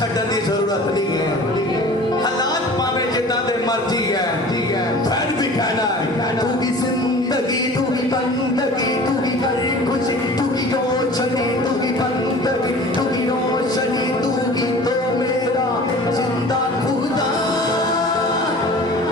छड्डन की जरूरत नहीं है। हालात पावे जिदा दे मर्जी है, फिर भी कहना है तू की जिंदगी, तू की बंदगी, तू की हर खुशी, तू की रोशनी, तू की बंदगी, तू की रोशनी, तू की तो मेरा जिंदा खुदा।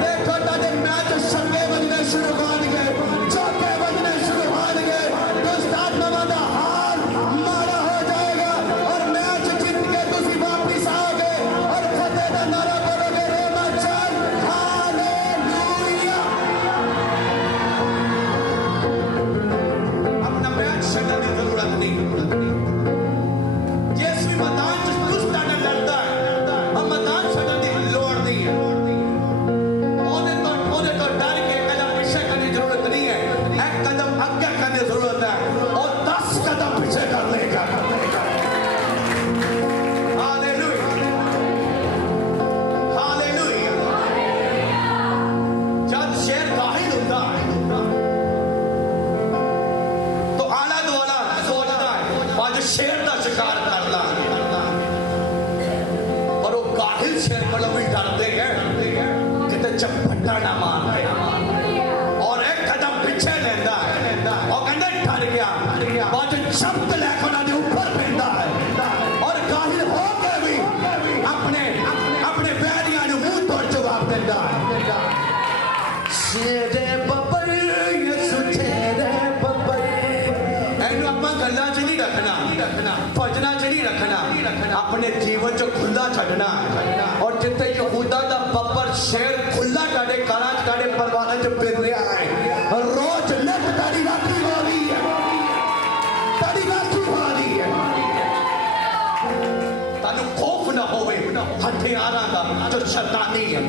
देखो ताजे मैच छक्के बजने शुरू हो गए, चौके बजने शुरू हो गए, तो स्टार्ट नवा दा हाल मारा हो जाएगा और मैच जीत के तुसी वापस आओगे और फतेह दा नारा बोलोगे रे मचल हालेलुया। अपना मैच छड्डने की जरूरत नहीं। जिस भी मैदान च तुस ताड़ा लड़दा है और मैदान छड्डण दी लोड़ नहीं है। ओदे तो डर के कदम पीछे करने की जरूरत नहीं है। एक कदम आगे करने की जरूरत है और 10 कदम पीछे कर लेगा। Hallelujah, hallelujah. जब शेर काहिल होता है तो आला दुआला सोचता है आज शेर का शिकार करना, और वो काहिल शेर मतलब भी डरते हैं कितने चपटा ना मार दे, और एक कदम पीछे लेता है और कहते डर गया, बाद शब्द लेकर ना ऊपर फेंकता है और काहिल होके भी अपने अपने बैरियां ने मुंह तोड़ जवाब देता है। शेरे बब्बर यसु शेरे बब्बर, एनू आपां गल्लां च नहीं रखना, भजना च नहीं रखना, अपने जीवन च खुला छड्डना। और जिथे यहूदा दा बब्बर शेर खुला काड़े कारां च काड़े परवारां च फिर रहा है, रोज लिख तारी राखी हो रही है, तारी राखी हो रही है। तानू खौफ ना होवे हथियारां दा जो शैतानी है,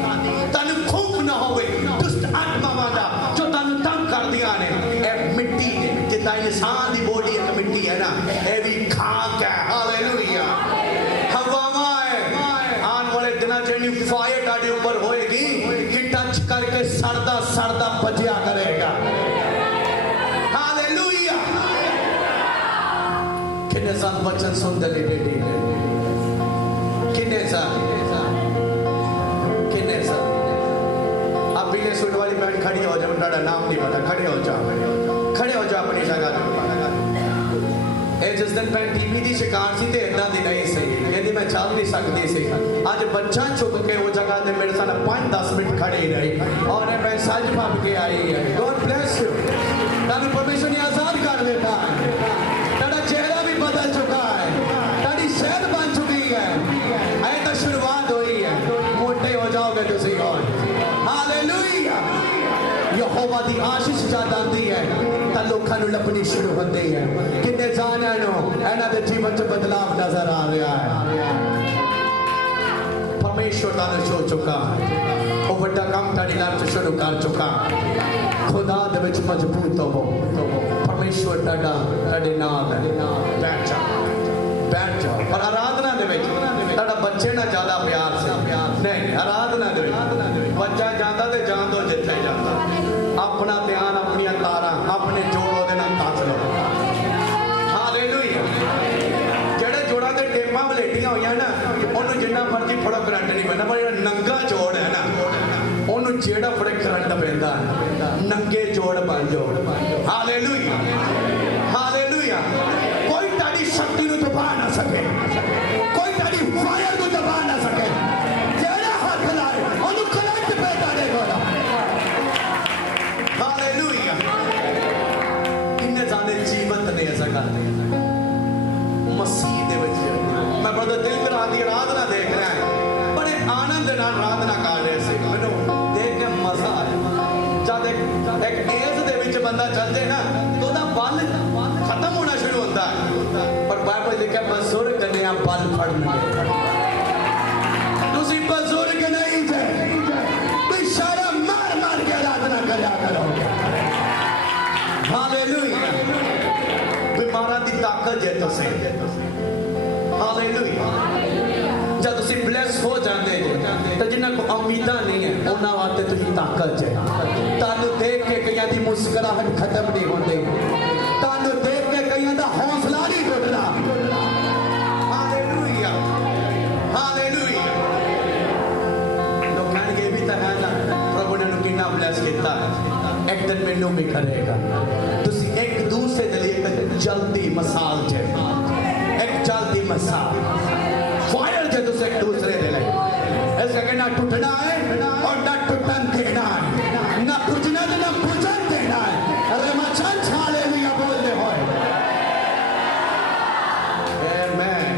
तानू खौफ ना होवे दुष्ट आत्मावां दा जो तानू तंग करदियां ने। ए मिट्टी है जिदा इंसान दी बॉडी एक मिट्टी है ना, ए भी खाक है। हालेलुया, हवावां है। आने वाले दिनां च इन्नी फायर ताडे ऊपर होएगी कि टच करके सड़दा सड़दा बजिया करेगा। हालेलुया, किन्ने सन वचन सुनदे बेटे, किन्ने सन पीले सूट वाली बहन खड़ी हो जाओ, ਤੁਹਾਡਾ नाम नहीं पता, खड़े हो जाओ अपनी जगह पे। जिस दिन मैं टीवी की शिकार सी तो इदा की नहीं सी, कहती मैं चल नहीं सकती सी। अज बच्चा चुप के वो जगह से मेरे साथ 5-10 मिनट खड़ी रही और मैं सज भग के आई है। गॉड ब्लेस यू, तुहानू परमेश्वर ने आजाद कर देता है, तेरा चेहरा भी बदल चुका है, तेरी सेहत बन चुकी है। ऐ तो शुरुआत हुई है, मोटे हो जाओगे तुसी और। हालेलुया, यहोवा दी आशीष जद आती है तो लोगों को लभनी शुरू होती है। कितने जानिया इन्हों दे जीवन च बदलाव नजर आ रहा है। परमेश्वर तुहानू छो चुका, वो बड़ा काम तुहाडी लाइफ च शुरू कर चुका। खुदा दे विच मजबूत होवो, परमेश्वर तुहाडे नाल है। बैठ जाओ और आराधना दे विच तुहाडा बच्चे ना ज्यादा प्यार से नहीं, आराधना दे विच बच्चा जाता तो जान दो जिथे जाता, अपना ध्यान अपनी तारा अपने जोड़ों के नाल तक लो। हालेलुया, जेड़े जोड़ा के टेपां वलेटियां होईयां ना उन्होंने जिन्ना मर्जी फड़ो करंट नहीं पैंदा, पर जेड़ा नंगा जोड़ है ना उन्होंने जेड़ा फड़े करंट पैंदा, नंगे जोड़ बन जाओ। हालेलुया, हालेलुया, कोई ताड़ी शक्ति नूं दबा ना सके, कोई ताड़ी फायर नूं दबा ना सके। जेड़ा हाथ लाए उन्होंने करंट पैदा देगा। हालेलुया, किन्ने ज़्यादा जीवंत ने ऐसा करते मसीह दे विच। मैं बड़ा दिल करा दी आराधना देख रहा है, बड़े आनंद नाल आराधना कर रहे थे, मैनूं देख के मजा आया। जब एक एज दे विच बंदा चल जाए ना तो उसदा बल खत्म होना शुरू होता है, पर बाइबल लिखा बुजुर्ग ने बल फड़ लिए। तुसी बुजुर्ग नहीं थे, इशारा मार मार के आराधना करया करो। हालेलुया, बीमारां दी ताकत जे तुसी। हालेलुया, जब तुसी ब्लेस हो जाते तो जिन्हां को उम्मीदां नहीं है उन्हां वास्ते तुसी ताकत है। तुहानू देख के कईयां दी मुस्कुराहट खत्म नहीं होती, तुहानू देख के कईयां दा हौसला नहीं टुटदा। Hallelujah, hallelujah. भी करेगा तुसी एक दूसरे के लिए एक जल्दी मिसाल जे एक जल्दी मिसाल फायर जे तुसी एक दूसरे दे ले ऐसा कहना टूटना है और ना टूटन देना है ना पूजना ना पूजन देना है अरे मचान छाले भी या बोल दे होए आमेन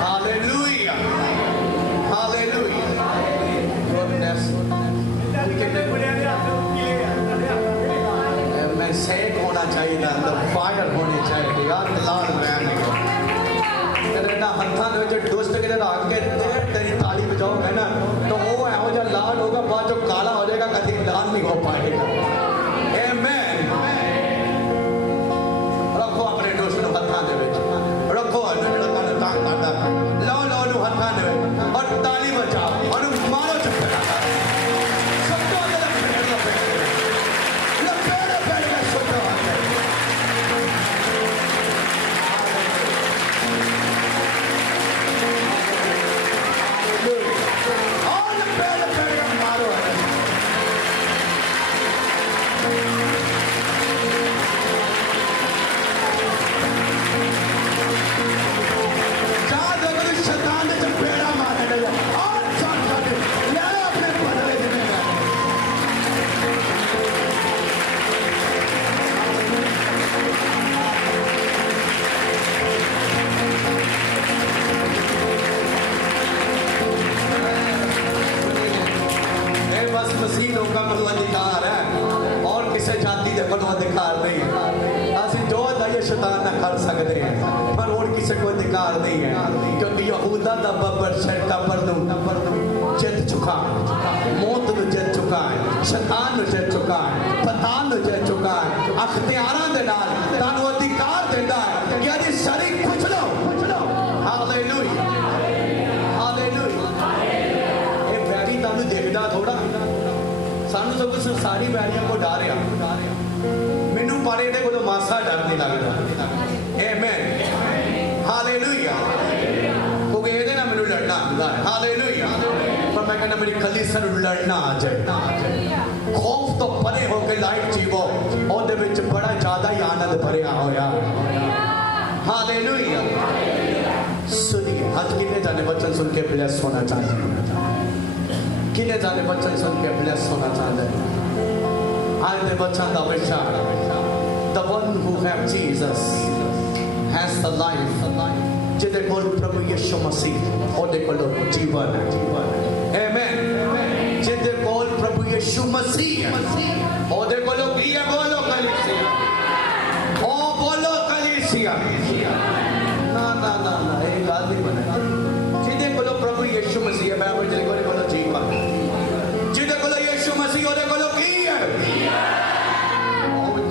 हालेलुया हालेलुया goodness मैं सेक होना चाहिए ना तो फायर होनी चाहिए यार लाल रहने को तेरे ना हत्थां दे विच दुष्ट के रख के तेरी ताली बजाओगे ना तो वो ऐहो जिहा लाल होगा बाद जो काला हो जाएगा कभी लाल नहीं हो पाएगा आमेन रखो अपने दुष्ट को हत्थां दे विच रखो जेड़ा तुहानू तंग करदा लो लो नु हत्थां दे विच और ताली बजाओ और मारो चक्कर सब तो अंदर लपेड़ के सुनो और लपेड़ के मारो चार लोग शैतान ने चपेड़ा मारे लगा और चार ले अपने बदले देने बस मसीह लोगों का मनो अधिकार है और किसी जाति का मनो अधिकार नहीं है असि जो दाइए शैतान ना कर सकते हैं पर और किसी को अधिकार नहीं है क्योंकि यहूदा दा बब्बर शर्का पर जित चुका मौत नु जित चुका है शैतान नु जित चुका है पतान नु जित चुका है अख्तियारां दे नाल तानू अधिकार देंदा है कि अजी शरीक कुछ लो हालेलुया हालेलुया ए बैरी तानू देखदा थोड़ा सानू सब कुछ सारी बैरियां को डर आ मैनू पर ਇਹਦੇ ਕੋਲੋਂ ਮਾਸਾ डर नहीं लगता आमेन हालेलुया क्योंकि ਇਹਦੇ ਨਾਲ ਮੈਨੂੰ लड़ना आंदा है हालेलुया पर मैं कहना मेरी कलीसिया ਨੂੰ लड़ना आ जाए खौफ तो परे हो के लाइफ जीवो ਉਹਦੇ ਵਿੱਚ बड़ा ज्यादा ही आनंद भरिया होया हालेलुया सुनिए आज कितने जाने बच्चन सुन के ब्लेस होना चाहते हैं कितने जाने बच्चन सुन के ब्लेस होना चाहते हैं आज दे बच्चन का विचार the one who have Jesus has the life ਜਿਹਦੇ ਕੋਲ ਪ੍ਰਭੂ ਯਿਸੂ ਮਸੀਹ ਉਹਦੇ ਕੋਲ ਜੀਵਨ ਹੈ ਆਮੇਨ ਜਿਹਦੇ ਕੋਲ ਪ੍ਰਭੂ ਯਿਸੂ ਮਸੀਹ ਹੈ ਉਹਦੇ ਕੋਲ ਕੀ ਹੈ ਬੋਲੋ ਕਲੀਸਿਆ ਉਹ ਬੋਲੋ ਕਲੀਸਿਆ ਨਾ ਨਾ ਨਾ ਨਾ ਇਹ ਗੱਲ ਨਹੀਂ ਬਣੇ ਜਿਹਦੇ ਕੋਲ ਪ੍ਰਭੂ ਯਿਸੂ ਮਸੀਹ ਹੈ ਬਾਈਬਲ ਜਿਹਦੇ ਕੋਲ ਜੀਵਨ ਜਿਹਦੇ ਕੋਲ ਯਿਸੂ ਮਸੀਹ ਉਹਦੇ ਕੋਲ ਕੀ ਹੈ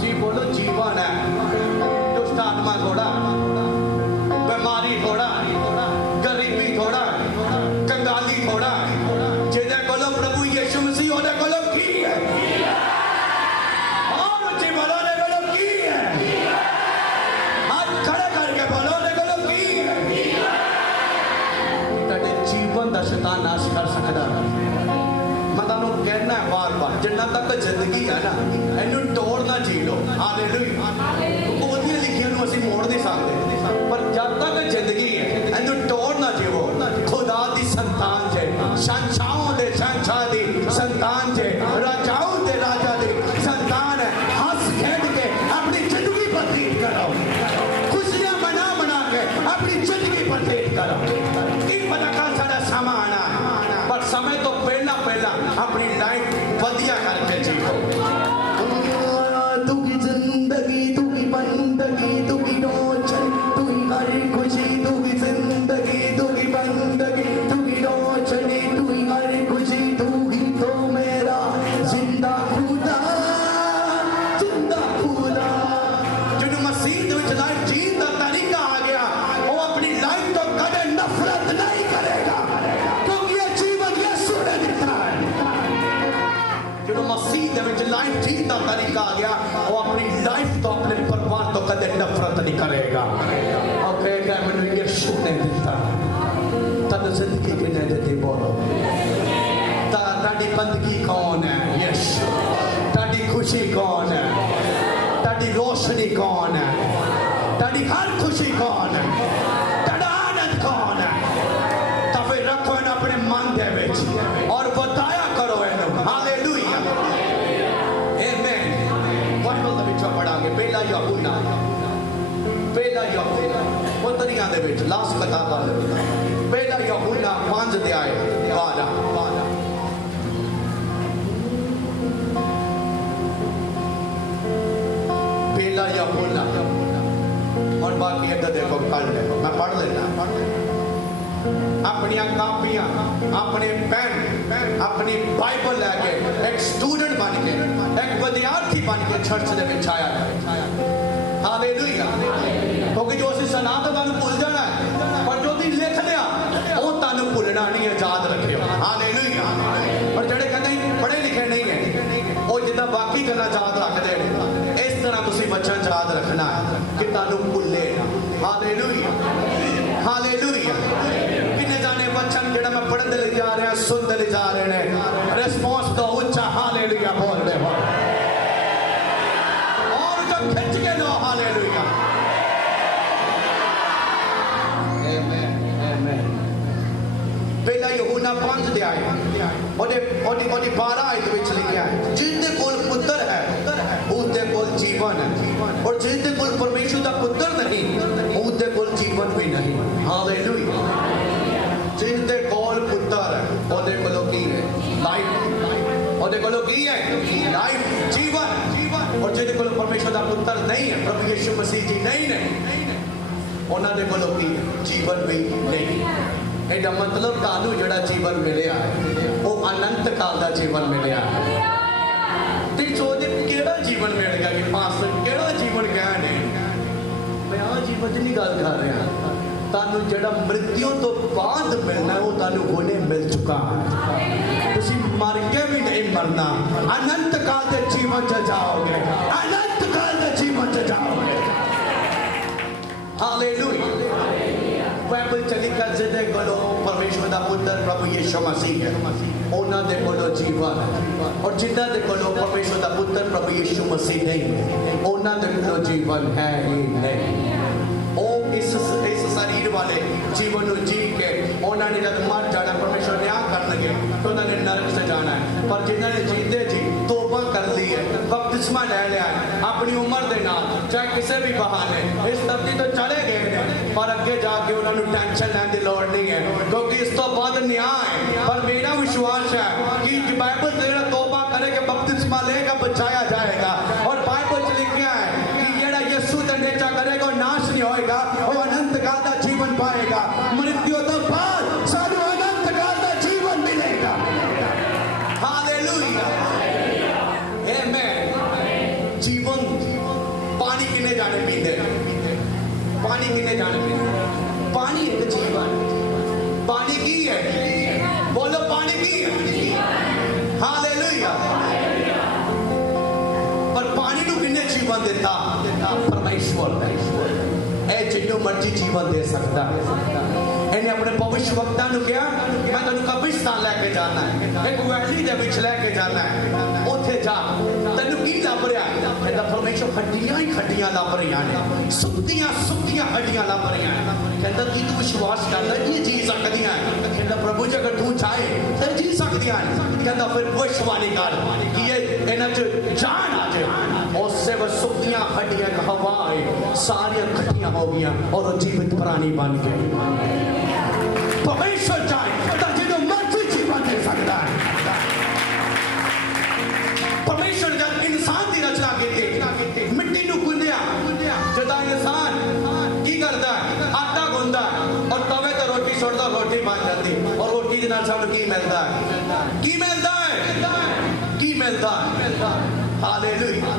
जी बोलो जीवन है दुष्ट आत्मा थोड़ा बीमारी थोड़ा गरीबी थोड़ा कंगाली थोड़ा जिदे कोलो प्रभु यीशु मसीह ओदे कोलो की है और जी बोलो ने कोलो की है हाथ खड़े करके बोलो ने कोलो की है तेरे जीवन दा शैतान नाश कर सकदा मैं तुहानू कहना है बार-बार जिन्ना तक जिंदगी है ना इन्हू तोड़ना जी लो हालेलुया ओदियां लिखियां नू असीं मोड़ नहीं सकते पर जब तक जिंदगी है इन्हू तोड़ना जीवो खुदा दी संतान जे शहंशाहों दे शहंशाह दी संतान जे राजाओं दे राजा दी संतान है हंस खेल के अपनी जिंदगी बतीत करो खुशियां मना मना के अपनी जिंदगी बतीत करो की पता का साडा समा आना पर समय तो पहला पहला अपनी लाइफ वधिया करके जीवो तू की जिंदगी तू की बंदगी तू की रोशन तू की हर खुशी तू की जिंदगी तू की बंदगी तू की रोशनी तू की हर खुशी तू ही तो मेरा जिंदा खुदा जिन्होंने मसीह दे विच लाइफ जीण दा तरीका आ गया वो अपनी लाइफ तो कदे नफरत नहीं करेगा क्योंकि ये जीवन यीशु ने दिता है जो मसीह दे विच लाइफ जीण दा तरीका आ गया वो अपनी लाइफ तो अपने परिवार तो कदे नफरत नहीं करेगा और कहेगा मैंने यीशु ने दिता तब जिंदगी के ने देती बोलो ताड़ी बंदगी कौन है? यीशु। ताड़ी खुशी कौन है? ताड़ी रोशनी कौन है? ताड़ी हर खुशी कौन है? ताड़ा आनंद कौन है? तो फिर रखो इन्हें अपने मन दे विच और बताया करो इन्हें। हालेलुया। आमीन। बाइबल दे विच पढ़ांगे पहला यूहन्ना पुत्रियां दे विच लास्ट किताबां दे विच पहला यूहन्ना 5 अध्याय 12 पहला यूहन्ना और बाकी अगर देखो कल देखो मैं पढ़ लेना अपनी कापियां अपने पेन अपनी बाइबल लेके एक स्टूडेंट बन के एक विद्यार्थी बन के चर्च दे विच आया। हालेलुया। क्योंकि जो असीं सुना तो तुहानूं भुल जाना है पर जो तुसीं लिख लिया वो तुहानूं भुलना नहीं है, याद रखियो। हालेलुया। और जिहड़े कहंदे पढ़े लिखे नहीं है वो जिद्दां बाकी गल्लां याद रखदे ने इस तरह तुसीं वचन याद रखना है कि तुहानूं भुल्ले ना। हालेलुया। हालेलुया। किन्ने जाने वचन जिहड़ा मैं पढ़न दे लई जा रहा सुन दे लई जा रहे ने रिस्पांस दो उच्चा हालेलुया बोल दे और जब खिंच के लो हालेलुया। आमीन आमीन। पहला यूहन्ना 5 अध्याय ओदे 12 आयत विच लिखिया है जिंदे कोल पुत्र है उसदे कोल जीवन है और जिंदे कोल परमेश्वर दा पुत्र नहीं उसदे कोल जीवन भी नहीं। हालेलुया। जिंदे कोल पुत्र है ओदे कोल की है लाइफ ओदे कोल की है लाइफ जीवन और जिंदे कोल परमेश्वर दा पुत्र नहीं है प्रभु यीशु मसीह जी नहीं है उन्हां दे कोल की जीवन भी नहीं। ਇਹਦਾ मतलब ਤੁਹਾਨੂੰ ਜਿਹੜਾ ਜੀਵਨ ਮਿਲਿਆ ਹੈ ਉਹ ਅਨੰਤ ਕਾਲ ਦਾ ਜੀਵਨ ਮਿਲਿਆ ਹੈ। ਤੇ ਸੋਚਦੇ ਕਿਹੜਾ ਜੀਵਨ ਮਿਲੇਗਾ ਕਿ ਪਾਸਟਰ ਕਿਹੜਾ ਜੀਵਨ ਕਹਿੰਦੇ ਮੈਂ ਆ ਜੀਵਨ ਦੀ ਨਹੀਂ ਗੱਲ ਕਰ ਰਿਹਾ ਤੁਹਾਨੂੰ ਜਿਹੜਾ ਮ੍ਰਿਤਿਉ ਤੋਂ ਬਾਅਦ ਮਿਲਣਾ ਉਹ ਤੁਹਾਨੂੰ ਹੁਣੇ ਮਿਲ ਚੁੱਕਾ ਹੈ। ਤੁਸੀਂ ਮਰ ਕੇ ਵੀ ਨਹੀਂ ਮਰਨਾ ਅਨੰਤ ਕਾਲ ਦੇ ਜੀਵਨ 'ਚ ਜਾਓਗੇ ਅਨੰਤ ਕਾਲ ਦੇ ਜੀਵਨ 'ਚ ਜਾਓਗੇ। ਹਾਲੇਲੂਇਆ। बाइबल चली कर जिदे कोलो परमेश्वर दा पुत्र प्रभु यीशु मसीह है उन्हां दे कोलो जीवन है और जिन्हां दे कोलो परमेश्वर दा पुत्र प्रभु यीशु मसीह नहीं है उन्हां दे कोलो जीवन है ही नहीं। ओ इस शरीर वाले जीवन नु जी के उन्हां ने जब मर जाना परमेश्वर न्याय करनगे तो उन्हां ने नरक से जाना है पर जिन्हां ने जीते जी तौबा कर ली है बपतिस्मा ले लिया है अपनी उम्र दे नाल चाहे किसी भी बहाने इस धरती तो चले गए हैं पर अगे जाके उन्होंने टेंशन लेने की लोड़ नहीं है क्योंकि इस तो बाद न्याय है। पर मेरा विश्वास है कि बाइबल तेरा तौबा करेगा बपतिस्मा लेगा बचाया जाएगा और बाइबल च लिखा है कि जेड़ा यीशु दा नेचा करेगा नाश नहीं होएगा वो अनंत काल दा जीवन पाएगा मृत्यु तो बाद सानू अनंत काल दा जीवन मिलेगा। हालेलुया। आमीन। जीवन पानी किने जाने पींदे पानी किने जाने पींदे पानी एक जीवन पानी की है बोलो पानी की है। हालेलुया। पर पानी नु किने जीवन देता परमेश्वर ने ए जिन्नो मर्जी जीवन दे सकता है। इन्हें अपने भविष्यवक्ता नु कहा मैं तेनू कब्रिस्तान लेके जाना है एक वैली दे विच लेके जाना है ओथे जा तेनू की लभ रहा कहता परमेश्वर हड्डियां ही हड्डियां लभ रही ने सुक्तियां हड्डियां लभ रही हैं कहता कि तू विश्वास करदा ये जी सकदियां कहता प्रभु जी अगर तू चाहे तो जी सकदियां कहता फिर भविष्यवाणी कर कि ये इन्हां च जान आ जाए उससे वह सुक्तियां हड्डियां हवा सारी इकट्ठियां हो गई और जीवित प्राणी बन गए। परमेश्वर चाहे तो जिन्हों मर्जी जीवन दे सकता है। परमेश्वर जब इंसान की रचना की मिट्टी नू गुंदिया जदा इंसान की करता है आटा गुंदा और तवे ते रोटी सुटदा रोटी बन जाती और रोटी के नाल सानू की मिलता है हालेलुया।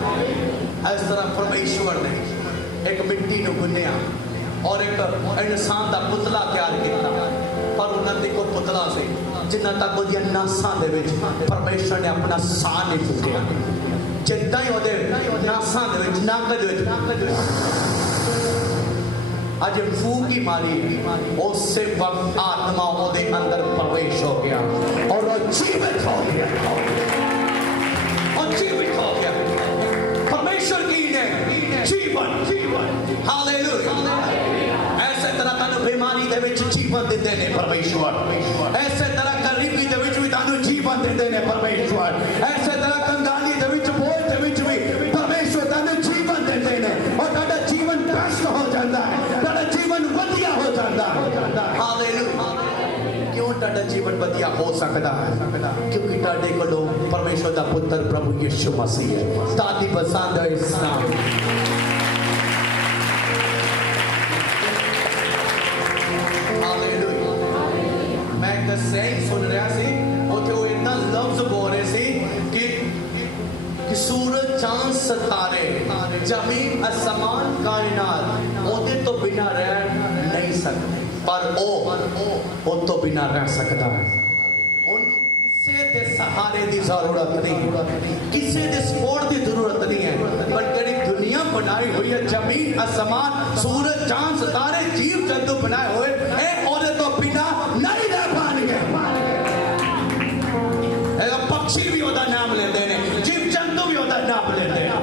इस तरह परमेश्वर ने एक मिट्टी नू गुंदिया और एक इंसान का पुतला तैयार किया पर उन्होंने कोई पुतला से जिन्ना तक वो नासां दे विच परमेश्वर ने अपना साह नहीं चुकिया जिद्दां ही वो नासां दे विच नक दे विच अज फूक ही मारी उससे वक्त आत्मा ओदे अंदर प्रवेश हो गया और वो जीवित हो गया और जीवित हो गया। परमेश्वर की ने जीवन हालेलुया। ऐसे तरह तानु बीमारी दे विच जीवन देते ने परमेश्वर, ऐसे तरह गरीबी दे विच भी तानु जीवन देते ने परमेश्वर, ऐसे तरह कंगाली दे विच बोझ दे विच भी परमेश्वर तानु जीवन देते ने और ताड़ा जीवन बेस्ट हो जाता है, ताड़ा जीवन वधिया हो जाता है। हालेलुया। क्यों ताड़ा जीवन वधिया हो सकता है? क्योंकि ताड़े कोलों परमेश्वर दा पुत्र प्रभु यीशु मसीह है। तादी पसंद है इस्लाम। हालेलुया। मैं एक सही सुन रहा सी, उथे वो इतना लफ्ज बोल रहे सी कि सूरज चांद सितारे जमीन आसमान कायनात ओदे तो बिना रह नहीं सकते, पर ओ तो बिना रह सकता है। किसी दे सहारे की जरूरत नहीं, किसी दे सपोर्ट की जरूरत नहीं है, पर जड़ी दुनिया बनाई हुई है, जमीन आसमान सूरज चांद सितारे जीव जंतु बनाए हुए ए ओदे तो बिना नहीं रह पाएंगे। पक्षी भी ओदा नाम लेते हैं, जीव जंतु भी ओदा नाम लेते हैं।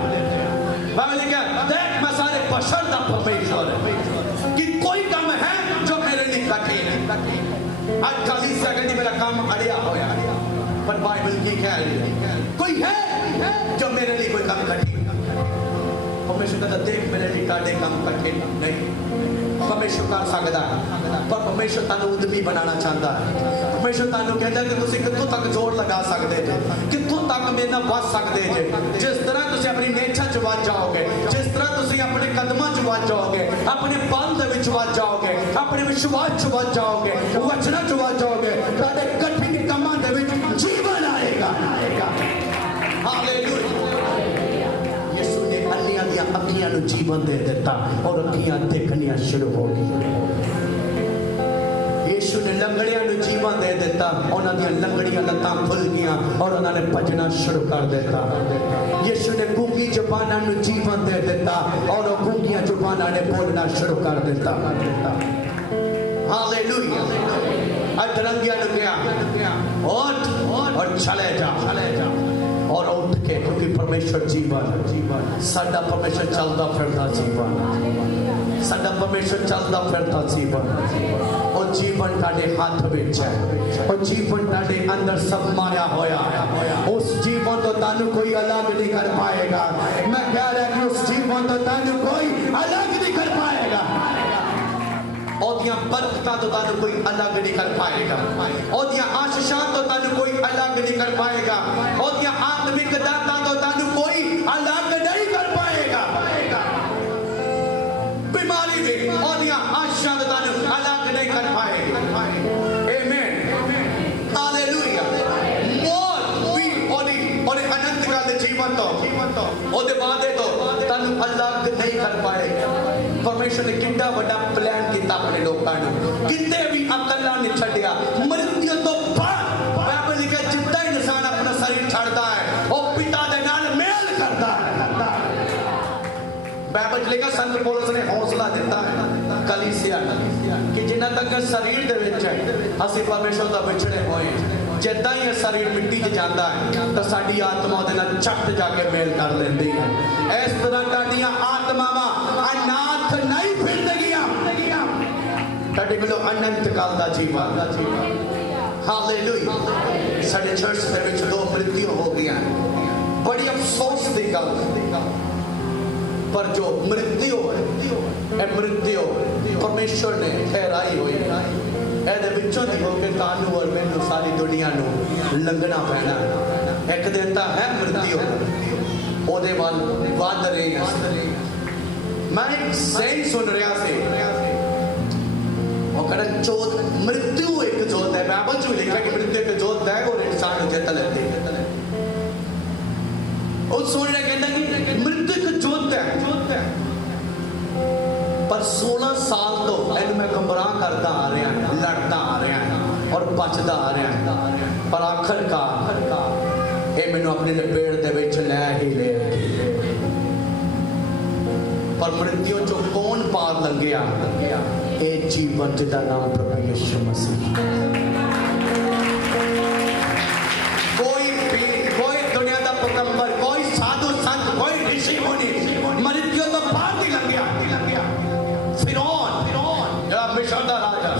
बाइबल लिखा देख मैं सारे बशर दा परमेश्वर है कि कोई काम है जो मेरे लिए कठिन है। आज 40 सेकंड मेरा काम अड़िया होया, पर बाइबल की कह रही है कोई है जो मेरे लिए कोई काम कठिन। परमेश्वर कहता देख मेरे लिए काटे काम कठिन नहीं, परमेश्वर कर सकता है, पर परमेश्वर तानू उद्यमी बनाना चाहता है। परमेश्वर तानू कहता है कि तुसी कित्थों तक जोर लगा सकते थे, कित्थों तक मेरे नाल बच सकते थे। जिस तरह तुसी अपनी नेचर च बच जाओगे, जिस तरह तुसी अपने कदमां च बच जाओगे, अपने बल दे विच बच जाओगे, अपने विश्वास च बच जाओगे, वचनां च बच जाओगे, ताडे कठिन कामां दे विच जीवन आएगा। हालेलुया। यीशु ने अन्नियां दी अखियां नूं जीवन दे दिता और अखियां देखनियां शुरू हो गई। यीशु ने लंगड़ियां नूं जीवन दे दिता, उन्हां दी लंगड़ियां लत्तां खुल गईयां और उन्हां ने भजना शुरू कर दिता। यीशु ने गूंगी जुबानां नूं जीवन दे दिता और गूंगियां जुबानां ने बोलना शुरू कर दिता। हालेलुया। अधरंगियां नूं कहा उठ और चले जा और उठ के, क्योंकि परमेश्वर जीवन साडा परमेश्वर चलता फिरता जीवन, साडा परमेश्वर चलता फिरता जीवन, और जीवन ताडे हाथ विच है और जीवन ताडे अंदर समाया होया है। उस जीवन तो तानू कोई अलग नहीं कर पाएगा। मैं कह रहा कि उस जीवन तो तानू कोई अलग नहीं कर पाएगा। ओदियां बरकतां तो तानू कोई अलग नहीं कर पाएगा, ओदियां आशीषां तो तानू कोई अलग नहीं कर पाएगा, ओदियां आत्मिक दातां तो तानू कोई अलग नहीं कर पाएगा। बीमारी भी ओदियां आशीषां तो तानू अलग नहीं कर पाएगी। आमीन। हालेलुया। मौत भी ओदी अनंत काल दे जीवन तो ओदे वादे तो तानू अलग नहीं कर पाएगा। परमेश्वर ने कितना बड़ा प्लान किया अपने लोगों ने, कितने भी अकला नहीं छड़िया। मृत्यु तो बाद बाइबल लिखा जितना इंसान अपना शरीर छाड़ता है वो पिता दे नाल मेल करता है। बाइबल लिखा संत पौलुस ने हौसला दिता है कलीसिया कि जिन्ना तक शरीर दे विच असि परमेश्वर दा विछड़े होए, जिदा ही शरीर मिट्टी च जाता है तो साडी आत्मा दे नाल झट जाके मेल कर लेंदी है। इस तरह ताडियां आत्मावां अनाथ नहीं फिरदगियां, ताडे कोल अनंत काल दा जीवन। हालेलुया। साडे चर्च दे विच 2 मृत्यु हो गईयां, बड़ी अफसोस दी गल, पर जो मृत्यु है मृत्यु परमेश्वर ने ठहराई हुई ਇਹਦੇ ਵਿੱਚੋਂ ਦੀ ਹੋ ਕੇ ਤੁਹਾਨੂੰ ਔਰ ਮੈਨੂੰ ਸਾਰੀ ਦੁਨੀਆ ਨੂੰ ਲੰਘਣਾ ਪੈਣਾ। ਇੱਕ ਦਿਨ ਤਾਂ ਹੈ ਮ੍ਰਿਤਿਉ, ਉਹਦੇ ਵੱਲ ਵੱਧ ਰਹੇ ਹਾਂ। ਮੈਂ ਇੱਕ ਸਹੀ ਸੁਣ ਰਿਹਾ ਸੀ, ਉਹ ਕਹਿੰਦਾ ਜੋਤ ਮ੍ਰਿਤਿਉ ਇੱਕ ਜੋਤ ਹੈ। ਬਾਈਬਲ 'ਚ ਵੀ ਲਿਖਿਆ ਕਿ ਮ੍ਰਿਤਿਉ ਇੱਕ ਜੋਤ ਹੈ ਔਰ ਇਨਸਾਨ ਨੂੰ ਜਿੱਤ ਲੈਂਦੀ ਹੈ। ਉਹ ਸੁਣ ਰਿਹਾ ਕਹਿੰਦਾ ਕਿ ਮ੍ਰਿਤਿਉ ਇੱਕ ਜੋਤ ਹੈ, पर 16 साल तो इन मैं गुमराह करता आ रहा, लड़ता आ रहा और बचता आ रहा, पर आखिरकार ये मैनू अपने लपेट दे विच लै ही ले। पर मृत्यु चो कौन पार लंघिया? ए जीवन जिदा नाम प्रभु यीशु मसीह। कोई दुनिया का पैगंबर, कोई साधु संत, कोई ऋषि मुनि मृत्यु तो पार नहीं लंघिया। फिरौन जरा मिस्र दा राजा,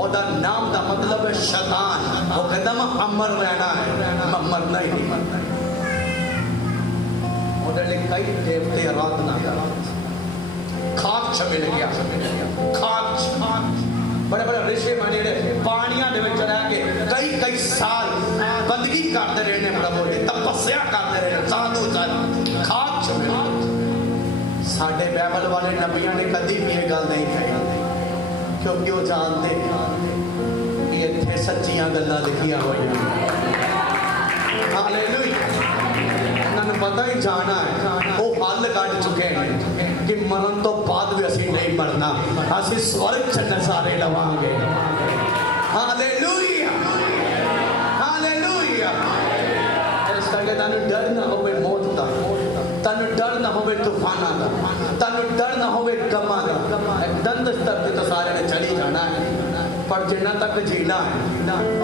ओदा नाम दा मतलब है शैतान। वो कहता मैं अमर रहना है, मैं मरना ही नहीं। ओदे लिए कई देवते आराधना कर, खाक च मिल गया, खाक बड़े बड़े ऋषि मुनि ने पानियां दे विच रह के कई साल बंदगी करते रहे ने, प्रभु की तपस्या करते रहे, साधु संत खाक च मिल। साडे बाइबल वाले नबियां ने कभी भी ये गल नहीं कही, क्योंकि वो जानते कि इत्थे सच्चियां गल्लां लिखियां होईयां। हालेलुया। उन्होंने पता ही जाना है, वो हल कट चुके हैं कि मरण तो बाद भी असीं नहीं मरना, असीं स्वर्ग च नज़ारे लवांगे। Hallelujah, hallelujah. इस करके तानू डर ना होवे मौत दा, तानू डर ना होवे तूफाना दा, तानू डर ना होवे गमां दा। दंद तक तो सारे ने चली जाना है, पर जिन्ना तक जीना है,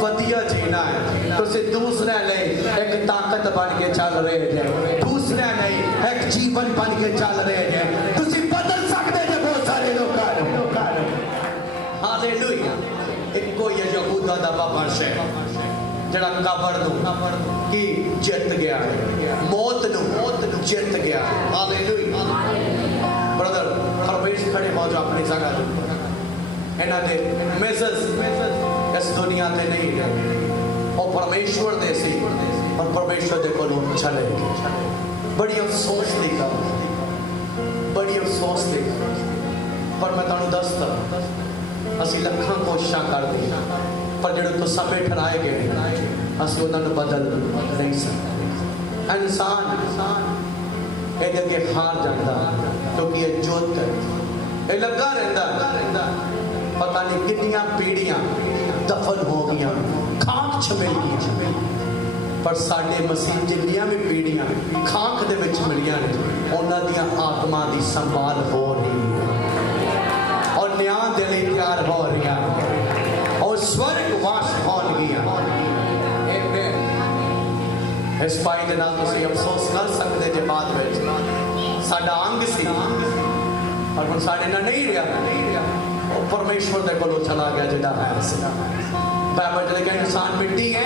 वधिया जीना है। तुसीं दूसरे लिए एक ताकत बन के चल रहे हैं, दूसरे लिए एक जीवन बन के चल रहे हैं। तुसीं बदल सकते हैं बहुत सारे लोग। हालेलुया। इको ही यहूदा दा वंश है जड़ा कबर नूं की जित गया है, मौत नूं जित गया है। हालेलुया। ब्रदर परवेश खड़े हो जाओ अपनी जगह। इन्हां दे मैसेज इस दुनिया ते नहीं है, और परमेश्वर दे सी और परमेश्वर दे कोलों चले गए। बड़ी अफसोस की गल, बड़ी अफसोस की गल। पर मैं तुहानूं दसदा, असीं लखां कोशिशां करदे हां, पर जिहड़े तुसां बैठाए गए असीं उन्हां नूं बदल नहीं सकते। इंसान इहदे अगे हार जाता, क्योंकि ये जोत है, ये लगा रहिंदा। पता नहीं कितनियां पीढ़ियां दफन हो गई, खाक च मिल गई, पर साडे मसीह जिन्नियां भी पीढ़ियां खाक दे विच मिलियां ने, उन्हां दियां आत्मा दी संभाल हो रही है और न्याय दे लई तैयार हो रही है और स्वर्गवास हो गईयां। इस पाई दे नाल तुसीं अफसोस कर सकदे जे बाद विच साडा अंग सी और हुण साडे नाल नहीं रहा, परमेश्वर दे कोलों चला गया जिहड़ा है। बाइबल च लिखिया इंसान मिट्टी है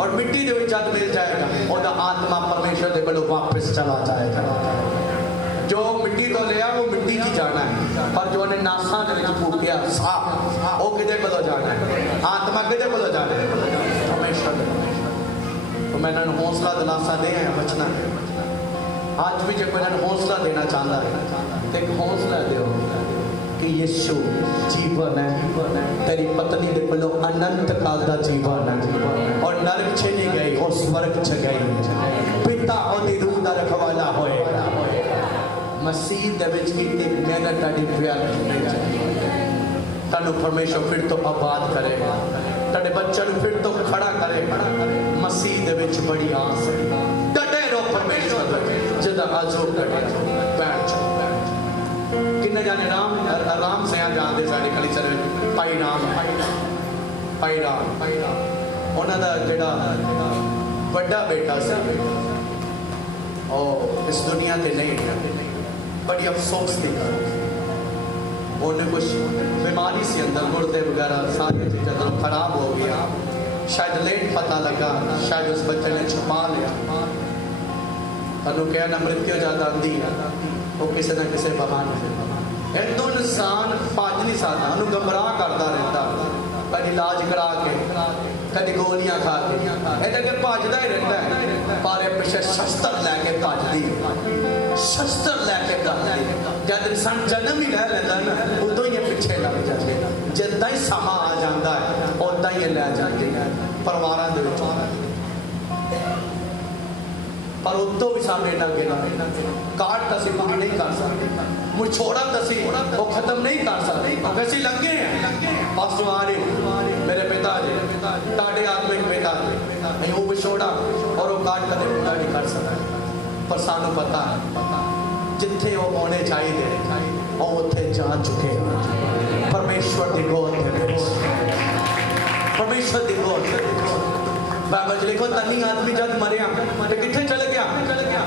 और मिट्टी दे विच जद मिल जाएगा, ओदा आत्मा परमेश्वर दे कोलों वापस चला जाएगा। जो मिट्टी तो लिया वो मिट्टी की जाना है, पर जो ने नासां दे विच फूकिया साफ, वो किदे कोलों जाना है? आत्मा किदे कोलों जाना है? परमेश्वर दे। तो मैं इन्हां नूं हौसला दिलासा दे आया बचना। आज भी जो कोई इन्हां नूं हौसला देना चाहता है तो एक हौसला दिओ कि यीशु जीवन है, तेरी पत्नी दे कोलों अनंत काल दा जीवन है, और नरक च नहीं गई, वो स्वर्ग च गई। पिता ओदी रूह दा रखवाला होएगा। मसीह दे विच कीती मेहनत ताडी व्यर्थ नहीं जाएगी। तानू परमेश्वर फिर तो आबाद करेगा, ताडे बच्चों नूं फिर तो खड़ा करेगा। मसीह दे विच बड़ी आस है। डटे रहो परमेश्वर दे, जिदा आजो डटे बैठ जाओ। किन्ने जाने राम से जानते साढ़े कलीसिया दे भाई राम उन्हां दा जिहड़ा वड्डा बेटा सी और इस दुनिया ते नहीं। बड़ी अफसोस की गल, उन्हें कुछ बीमारी सी अंदर, गुर्दे वगैरह सारी चीज़ें तो खराब हो गया। शायद लेट पता लगा, शायद उस बच्चे ने छुपा लिया। तू कहना मृत्यु ज़्यादा आती है, वो किसी न किसी बहाने एक तो इंसान भज नहीं सकता, उन्होंने गमराह करता रहता, कभी इलाज करा के, कभी गोलियां खा के, ये भजदा ही रहता है। पर पिछले शस्त्र लैके भजदी, शस्त्र लैके भजदी। जब इंसान जन्म ही ले लेता ना, उदों ही पिछे लग जाते। जिदा ही समा आ जाता है उदा ही लै जाते परिवारों के। पर उतों भी सामने ना गिना काट तसी पूरी नहीं कर सकते, मुछोड़ा तसी वो खत्म नहीं कर सकते। वैसे लगे हैं पास मेरे पिताजी ताड़े आत्मिक पिताजी वो विछोड़ा और वो काट कदे पूरा नहीं कर सकता। पर सानू पता है जिथे वो होने चाहिए वो उत्थे जा चुके हैं परमेश्वर की गोद में परमेश्वर की गोद बाइबल लिखो तनी आदमी जब मरिया तो किथे चल गया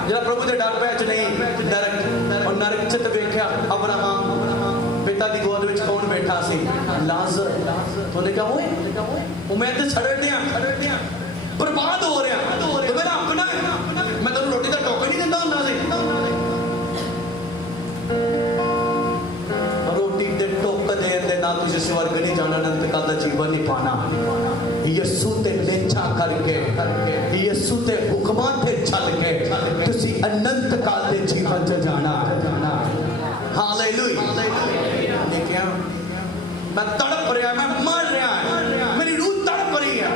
जरा प्रभु के डर पैच नहीं नरक और नरक च वेख्या अब्राहम पिता की गोद में कौन बैठा सी लाजर तो ने कहा ओए मैं तो छड़ दिया बर्बाद हो रहा तो मेरा अपना है मैं तेन रोटी का टोकन नहीं दिता हुंदा सी रोटी दे टोक दे ना तुझे स्वर्ग नहीं जाना अनंत काल दा जीवन नहीं पाना यीशु ते लेछा करके यीशु ते हुक्मां ते चल के तुसी अनंत काल दे जीवन च जाना हालेलुया देखिया मैं तड़प रहा मैं मर रहा मेरी रूह तड़प रही है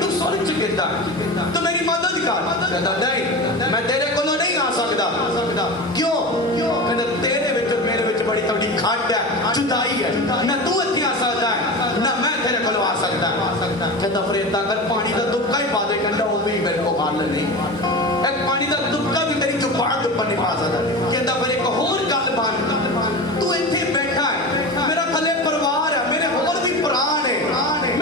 तू स्वर्ग च गिरदा तू मेरी मदद कर कहता नहीं मैं तेरे कोलों नहीं आ सकदा क्यों कहता तेरे विच मेरे विच बड़ी तगड़ी खट है जुदाई है ना तू इत्थे आ सकदा है ना मैं तेरे कोलों आ सकदा कहता फिर इतना कर पानी का दुबका ही पा दे कहता वो भी मेरे को हाल नहीं एक पानी का दुबका भी तेरी जुबान के ऊपर नहीं पा सकता कहता फिर एक होर गल बन तू इत्थे बैठा है मेरा थले परिवार है मेरे होर भी प्राण है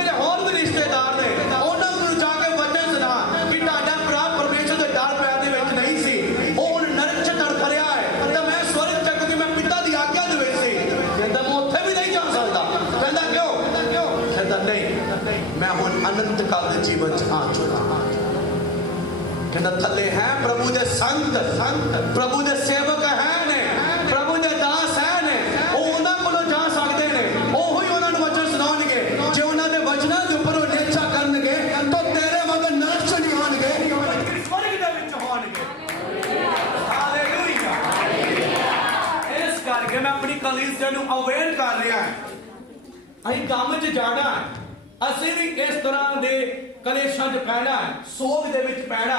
मेरे होर भी रिश्तेदार ने उन्हां नूं जाके वचन सुना कि तुहाडा भरा परमेश्वर दे डर पैर दे विच नहीं सी ਉਹ ਹੁਣ ਨਰਕ ਚ ਤੜਫ ਰਿਹਾ ਹੈ ਤੇ ਮੈਂ ਸਵਰਗ ਚੱਕ ਕੇ ਮੈਂ ਪਿਤਾ ਦੀ ਆਗਿਆ ਦੇ ਵਿੱਚ ਸੀ ਕਹਿੰਦਾ ਮੈਂ ਉੱਥੇ ਵੀ ਨਹੀਂ ਜਾ ਸਕਦਾ ਕਹਿੰਦਾ ਕਿਉਂ कहता नहीं मैं हुण अनंत काल दे जीवन च आ चुका कहता थले है प्रभु दे संत प्रभु दे सेवक है ने प्रभु दे दास है ने ओ उन्हां कोलों जा सकदे ने ओही उन्हां नूं वचन सुनाउणगे जे उन्हां दे वचनां दे उपर ओ नेछा करनगे तो तेरे मगर नरक च नहीं होणगे स्वर्ग दे विच होणगे हालेलुया इस करके मैं अपनी कलीसिया नूं अवेयर कर रहा हां ਅਸੀਂ ਕੰਮ 'ਚ ਜਾਣਾ ਅਸੀਂ ਵੀ ਇਸ ਤਰ੍ਹਾਂ ਦੇ ਕਲੇਸ਼ਾਂ 'ਚ ਪੈਣਾ ਸੋਗ ਦੇ ਵਿੱਚ ਪੈਣਾ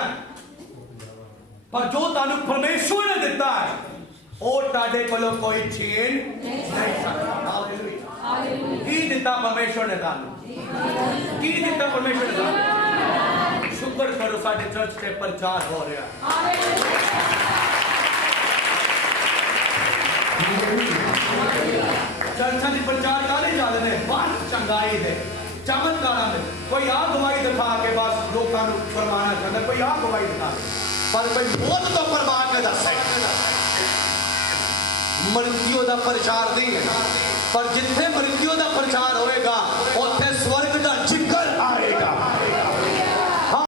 ਪਰ ਜੋ ਤੁਹਾਨੂੰ ਪਰਮੇਸ਼ਵਰ ਨੇ ਦਿੱਤਾ ਹੈ ਉਹ ਤੁਹਾਡੇ ਕੋਲੋਂ ਕੋਈ ਛੀਨ ਨਹੀਂ ਸਕਦਾ ਹਾਲੇਲੂਇਆ ਕੀ ਦਿੱਤਾ ਪਰਮੇਸ਼ਵਰ ਨੇ ਤੁਹਾਨੂੰ ਕੀ ਦਿੱਤਾ ਪਰਮੇਸ਼ਵਰ ਨੇ ਤੁਹਾਨੂੰ ਸ਼ੁਕਰ ਕਰੋ ਸਾਡੇ ਚਰਚ ਤੇ ਪ੍ਰਚਾਰ ਹੋ ਰਿਹਾ ਹਾਲੇਲੂਇਆ चर्चा की प्रचार काले चल रहे बस चंगाई दे चमत्कारा में कोई आ गवाही दिखा के बस लोगों को फरमाना चाहता कोई आ गवाही दिखा पर कोई मौत तो फरमा के दस मृत्यु का प्रचार नहीं है पर जिथे मृत्यु का प्रचार होएगा